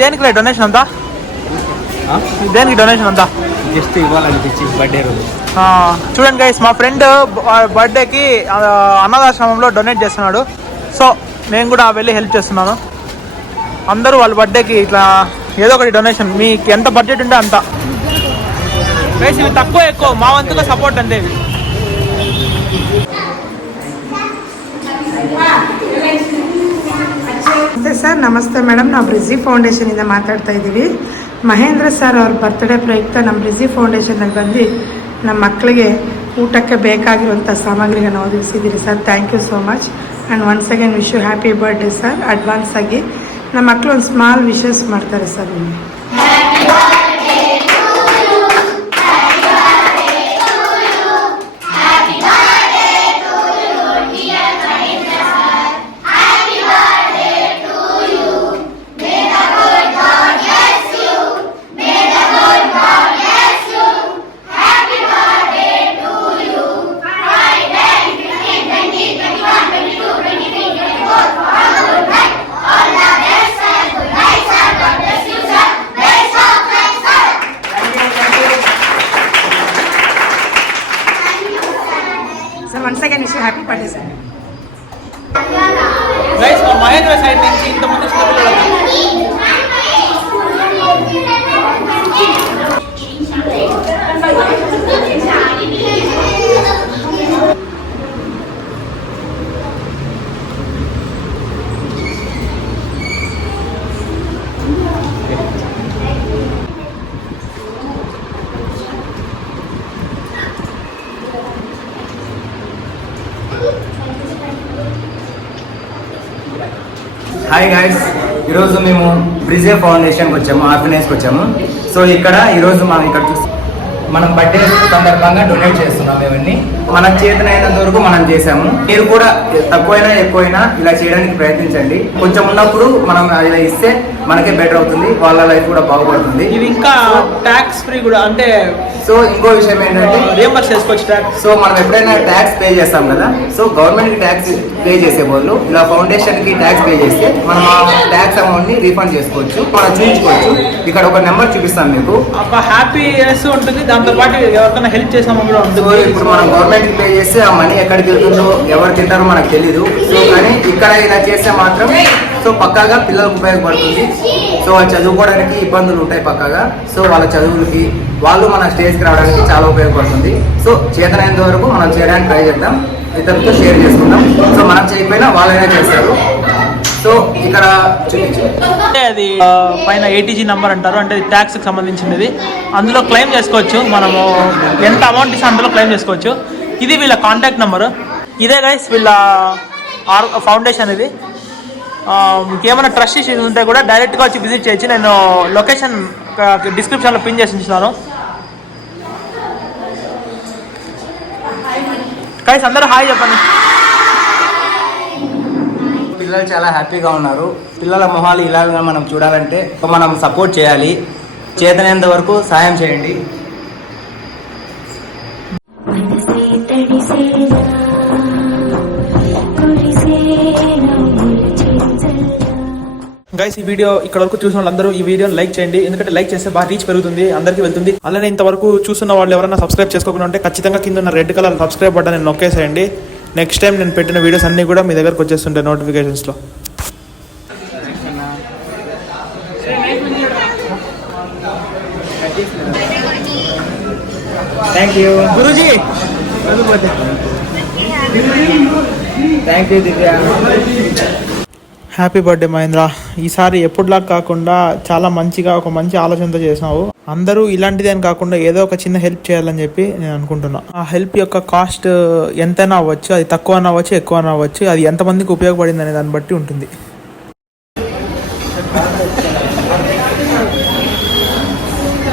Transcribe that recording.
దేనికి డొనేషన్ అంతా? దేనికి డొనేషన్ అంతా? జస్ట్ ఇవ్వాలనిపించి బర్త్డే రోజు. చూడండి గైస్, మా ఫ్రెండ్ బర్త్డేకి అనాథాశ్రమంలో డొనేట్ చేస్తున్నాడు. సో నేను కూడా వెళ్ళి హెల్ప్ చేస్తున్నాను. అందరూ వాళ్ళ బర్త్డేకి ఇట్లా ఏదో ఒకటి డొనేషన్, మీకు ఎంత బడ్జెట్ ఉంటే అంత. గైస్ ఇవి తక్కువ ఎక్కువ మా వంతుగా సపోర్ట్ అంతే. ఇవి ನಮಸ್ತೆ ಸರ್. ನಮಸ್ತೆ ಮೇಡಮ್. ನಾವು ಬ್ರಿಜಿ ಫೌಂಡೇಶನಿಂದ ಮಾತಾಡ್ತಾ ಇದ್ದೀವಿ. ಮಹೇಂದ್ರ ಸರ್ ಅವ್ರ ಬರ್ತ್ಡೇ ಪ್ರಯುಕ್ತ ನಮ್ಮ ಬ್ರಿಜಿ ಫೌಂಡೇಶನಲ್ಲಿ ಬಂದು ನಮ್ಮ ಮಕ್ಕಳಿಗೆ ಊಟಕ್ಕೆ ಬೇಕಾಗಿರುವಂಥ ಸಾಮಗ್ರಿಗಳನ್ನು ಒದಗಿಸಿದ್ದೀರಿ sir. Thank you so much and once again wish you happy birthday sir advance ಆಗಿ. ನಮ್ಮ ಮಕ್ಕಳು ಒಂದು ಸ್ಮಾಲ್ ವಿಶಸ್ ಮಾಡ್ತಾರೆ ಸರ್ ನಿಮಗೆ. Once again, wish you happy birthday, sir. Guys, మా మహేంద్ర సైడ్ నుంచి ఇంతమంది హాయ్ గైస్, ఈరోజు మేము బ్రిజే ఫౌండేషన్కి వచ్చాము, ఆర్ఫనేజ్కి వచ్చాము. సో ఈరోజు మనం ఇక్కడ మనం బర్త్డే సందర్భంగా డొనేట్ చేస్తున్నాం. ఇవన్నీ మనకు చేతనైనంత వరకు మనం చేసాము. మీరు కూడా తక్కువైనా ఎక్కువైనా ఇలా చేయడానికి ప్రయత్నించండి. కొంచెం ఉన్నప్పుడు మనం ఇలా ఇస్తే మనకే బెటర్ అవుతుంది, వాళ్ళ లైఫ్ కూడా బాగుపడుతుంది. ఇవి ఇంకా ట్యాక్స్ ఫ్రీ కూడా, అంటే సో ఇంకో విషయం ఏంటంటే రియంబర్స్ చేసుకోవచ్చు ట్యాక్స్. సో మనం ఎప్పుడైనా ట్యాక్స్ పే చేస్తాం కదా, సో గవర్నమెంట్కి ట్యాక్స్ పే చేసే వాళ్ళు ఇలా ఫౌండేషన్కి ట్యాక్స్ పే చేస్తే మనం ఆ ట్యాక్స్ అమౌంట్ని రీఫండ్ చేసుకోవచ్చు, మనం చూపించుకోవచ్చు. ఇక్కడ ఒక నెంబర్ చూపిస్తాం మీకు. ఒక హ్యాపీనెస్ ఉంటుంది, దాంతో పాటు ఎవరికైనా హెల్ప్ చేసామో కూడా ఉంటుంది. ఇప్పుడు మనం గవర్నమెంట్కి పే చేస్తే ఆ మనీ ఎక్కడికి వెళ్తుందో ఎవరు తింటారో మనకు తెలీదు. సో కానీ ఇక్కడ ఇలా చేస్తే మాత్రం సో పక్కాగా పిల్లలకు ఉపయోగపడుతుంది. సో వాళ్ళు చదువుకోవడానికి ఇబ్బందులు ఉంటాయి పక్కాగా, సో వాళ్ళ చదువులకి వాళ్ళు మన స్టేజ్కి రావడానికి చాలా ఉపయోగపడుతుంది. సో చేతనైనంత వరకు మనం చేయడానికి ట్రై చేద్దాం, ఇతరులతో షేర్ చేసుకుందాం. సో మనం చేయకపోయినా వాళ్ళైనా చేస్తారు. సో ఇక్కడ అది పైన ATG నంబర్ అంటారు, అంటే ట్యాక్స్కి సంబంధించినది. అందులో క్లెయిమ్ చేసుకోవచ్చు, మనము ఎంత అమౌంట్ ఇస్తే అందులో క్లెయిమ్ చేసుకోవచ్చు. ఇది వీళ్ళ కాంటాక్ట్ నెంబరు. ఇదే గైస్ వీళ్ళ ఫౌండేషన్. ఇది ఇంకేమైనా ట్రస్ట్ ఇష్యూస్ ఉంటే కూడా డైరెక్ట్గా వచ్చి విజిట్ చేయొచ్చు. నేను లొకేషన్ డిస్క్రిప్షన్లో పిన్ చేసి ఉంచున్నాను. గైస్ అందరూ హాయ్ చెప్పండి. పిల్లలు చాలా హ్యాపీగా ఉన్నారు. పిల్లల మొహాలు ఇలాగా మనం చూడాలంటే మనం సపోర్ట్ చేయాలి, చేతనైనంత వరకు సాయం చేయండి. గైస్ ఈ వీడియో ఇక్కడ వరకు చూసిన వాళ్ళందరూ ఈ వీడియోని లైక్ చేయండి, ఎందుకంటే లైక్ చేస్తే బాగా రీచ్ పెరుగుతుంది, అందరికీ వెళ్తుంది. అలానే ఇంతవరకు చూస్తున్న వాళ్ళు ఎవరైనా సబ్స్క్రైబ్ చేసుకోకుండా ఉంటే ఖచ్చితంగా కింద ఉన్న రెడ్ కలర్ సబ్స్క్రైబ్ బటన్ నొక్కేసేయండి. నెక్స్ట్ టైం నేను పెట్టిన వీడియోస్ అన్నీ కూడా మీ దగ్గరకు వచ్చేస్తుంటాయి నోటిఫికేషన్స్లో. Thank you Guruji. Thank you Divya. Happy birthday Mahendra. ఈసారి ఎప్పుడులా కాకుండా చాలా మంచిగా ఒక మంచి ఆలోచనతో చేసినావు. అందరూ ఇలాంటిది అని కాకుండా ఏదో ఒక చిన్న హెల్ప్ చేయాలని చెప్పి నేను అనుకుంటున్నా. ఆ హెల్ప్ యొక్క కాస్ట్ ఎంతైనా అవ్వచ్చు, అది తక్కువ అవ్వచ్చు ఎక్కువ అవ్వచ్చు, అది ఎంతమందికి ఉపయోగపడింది అనే దాన్ని బట్టి ఉంటుంది.